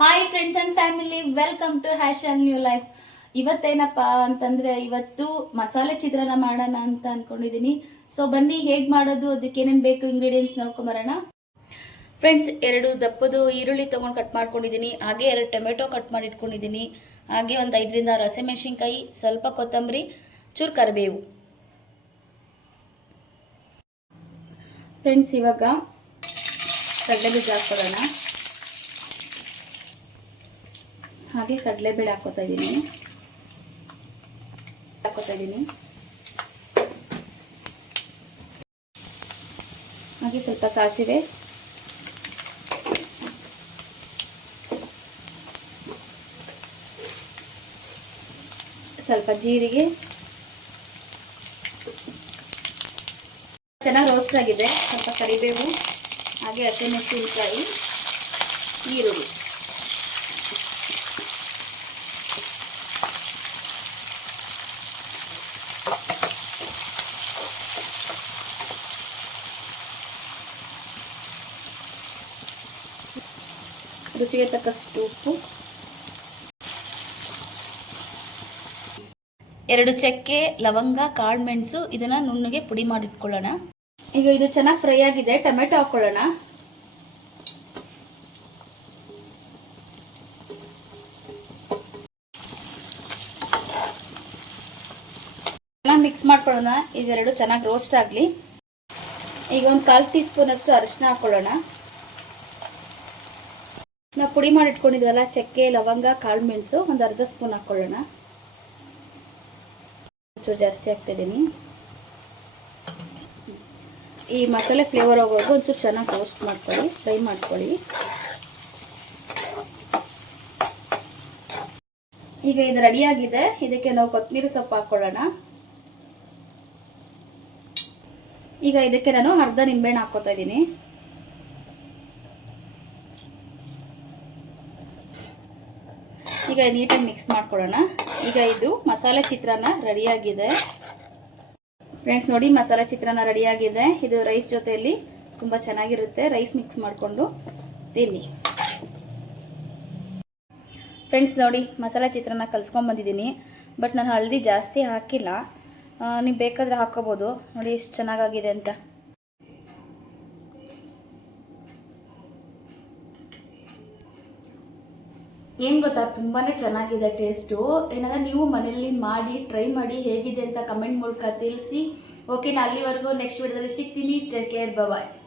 Friends and family welcome to hash and new life ಇವತ್ತೇನಪ್ಪ ಅಂತಂದ್ರೆ ಇವತ್ತು ಮಸಾಲೆ ಚಿತ್ರಾನ್ನ ಮಾಡೋಣ ಅಂತ ಅನ್ಕೊಂಡಿದೀನಿ. ಸೊ ಬನ್ನಿ, ಹೇಗ್ ಮಾಡೋದು ಅದಕ್ಕೆ ಏನೇನ್ ಬೇಕು ಇಂಗ್ರೀಡಿಯೆಂಟ್ಸ್ ನೋಡ್ಕೊಂಬರೋಣ ಫ್ರೆಂಡ್ಸ್ ಎರಡು ದಪ್ಪದು ಈರುಳ್ಳಿ ತೊಗೊಂಡು ಕಟ್ ಮಾಡ್ಕೊಂಡಿದ್ದೀನಿ ಹಾಗೆ ಎರಡು ಟೊಮೆಟೊ ಕಟ್ ಮಾಡಿ ಇಟ್ಕೊಂಡಿದ್ದೀನಿ ಹಾಗೆ ಒಂದು ಐದರಿಂದ ಆರು ಹಸಿಮೆಣಸಿನ್ಕಾಯಿ, ಸ್ವಲ್ಪ ಕೊತ್ತಂಬರಿ, ಚೂರು ಕರಿಬೇವು. ಫ್ರೆಂಡ್ಸ್ ಇವಾಗ ಕಡಲೆ ಬೀಜ ಹಾಗೆ ಕಡಲೆಬೇಳೆ ಹಾಕೋತಾ ಇದ್ದೀನಿ. ಹಾಕೋತಾ ಇದ್ದೀನಿ. ಹಾಗೆ ಸ್ವಲ್ಪ ಸಾಸಿವೆ. ಸ್ವಲ್ಪ ಜೀರಿಗೆ. ಚೆನ್ನಾಗಿ ರೋಸ್ಟ್ ಆಗಿದೆ. ಸ್ವಲ್ಪ ಕರಿಬೇವು. ಹಾಗೆ ಹಸಿಮೆಣಸಿನಕಾಯಿ, ಈರುಳ್ಳಿ. ರುಚಿಗೆ ತಕ್ಕಷ್ಟು ಉಪ್ಪು. ಎರಡು ಚಕ್ಕೆ ಲವಂಗ ಕಾಳುಮೆಣಸು ಇದನ್ನು ನುಣ್ಣಗೆ ಪುಡಿ ಮಾಡಿಟ್ಕೊಳ್ಳೋಣ. ಈಗ ಇದು ಚೆನ್ನಾಗಿ ಫ್ರೈ ಆಗಿದೆ, ಟೊಮೆಟೊ ಚೆನ್ನಾಗಿ ಮಿಕ್ಸ್ ಮಾಡ್ಕೊಳ್ಳೋಣ ಇದೆರಡು ಚೆನ್ನಾಗಿ ರೋಸ್ಟ್ ಆಗಲಿ. ಈಗ ಒಂದು ಕಾಲು ಟೀ ಸ್ಪೂನ್ ಅಷ್ಟು ಅರಿಶಿನ ಹಾಕೊಳ್ಳೋಣ. ನಾವು ಪುಡಿ ಮಾಡಿ ಇಟ್ಕೊಂಡಿದ್ವಲ್ಲ ಚಕ್ಕೆ, ಲವಂಗ, ಕಾಳು ಮೆಣಸು, ಒಂದು ಅರ್ಧ ಸ್ಪೂನ್ ಹಾಕ್ಕೊಳ್ಳೋಣ. ಒಂಚೂರು ಜಾಸ್ತಿ ಹಾಕ್ತಿದ್ದೀನಿ. ಈ ಮಸಾಲೆ ಫ್ಲೇವರ್ ಹೋಗೋದು ಒಂಚೂರು ಚೆನ್ನಾಗಿ ರೋಸ್ಟ್ ಮಾಡ್ಕೊಳ್ಳಿ, ಫ್ರೈ ಮಾಡ್ಕೊಳ್ಳಿ. ಈಗ ಇದು ರೆಡಿಯಾಗಿದೆ ಇದಕ್ಕೆ ನಾವು ಕೊತ್ತಂಬರಿ ಸೊಪ್ಪು ಹಾಕ್ಕೊಳ್ಳೋಣ. ಈಗ ಇದಕ್ಕೆ ನಾನು ಅರ್ಧ ನಿಂಬೆಹಣ್ಣು ಹಾಕ್ಕೋತಾ ಇದ್ದೀನಿ. ಈಗ ನೀಟಾಗಿ ಮಿಕ್ಸ್ ಮಾಡ್ಕೊಳ್ಳೋಣ. ಈಗ ಇದು ಮಸಾಲೆ ಚಿತ್ರಾನ್ನ ರೆಡಿಯಾಗಿದೆ. ಫ್ರೆಂಡ್ಸ್ ನೋಡಿ ಮಸಾಲೆ ಚಿತ್ರಾನ್ನ ರೆಡಿಯಾಗಿದೆ. ಇದು ರೈಸ್ ಜೊತೆಯಲ್ಲಿ ತುಂಬ ಚೆನ್ನಾಗಿರುತ್ತೆ. ರೈಸ್ ಮಿಕ್ಸ್ ಮಾಡಿಕೊಂಡು ತಿನ್ನಿ. ಫ್ರೆಂಡ್ಸ್ ನೋಡಿ ಮಸಾಲೆ ಚಿತ್ರಾನ್ನ ಕಲ್ಸ್ಕೊಂಬಂದಿದ್ದೀನಿ ಬಟ್ ನಾನು ಹಳದಿ ಜಾಸ್ತಿ ಹಾಕಿಲ್ಲ. ನೀವು ಬೇಕಾದರೆ ಹಾಕ್ಕೋಬೋದು ನೋಡಿ ಎಷ್ಟು ಚೆನ್ನಾಗಾಗಿದೆ ಅಂತ. ಏನು ಗೊತ್ತಾ? ತುಂಬಾ ಚೆನ್ನಾಗಿದೆ ಟೇಸ್ಟು. ಏನಂದ್ರೆ ನೀವು ಮನೆಯಲ್ಲಿ ಮಾಡಿ, ಟ್ರೈ ಮಾಡಿ ಹೇಗಿದೆ ಅಂತ ಕಮೆಂಟ್ ಮೂಲಕ ತಿಳಿಸಿ. ಓಕೆ ನಾನು ಅಲ್ಲಿವರೆಗೂ ನೆಕ್ಸ್ಟ್ ವಿಡಿಯೋದಲ್ಲಿ ಸಿಗ್ತೀನಿ. Take care bye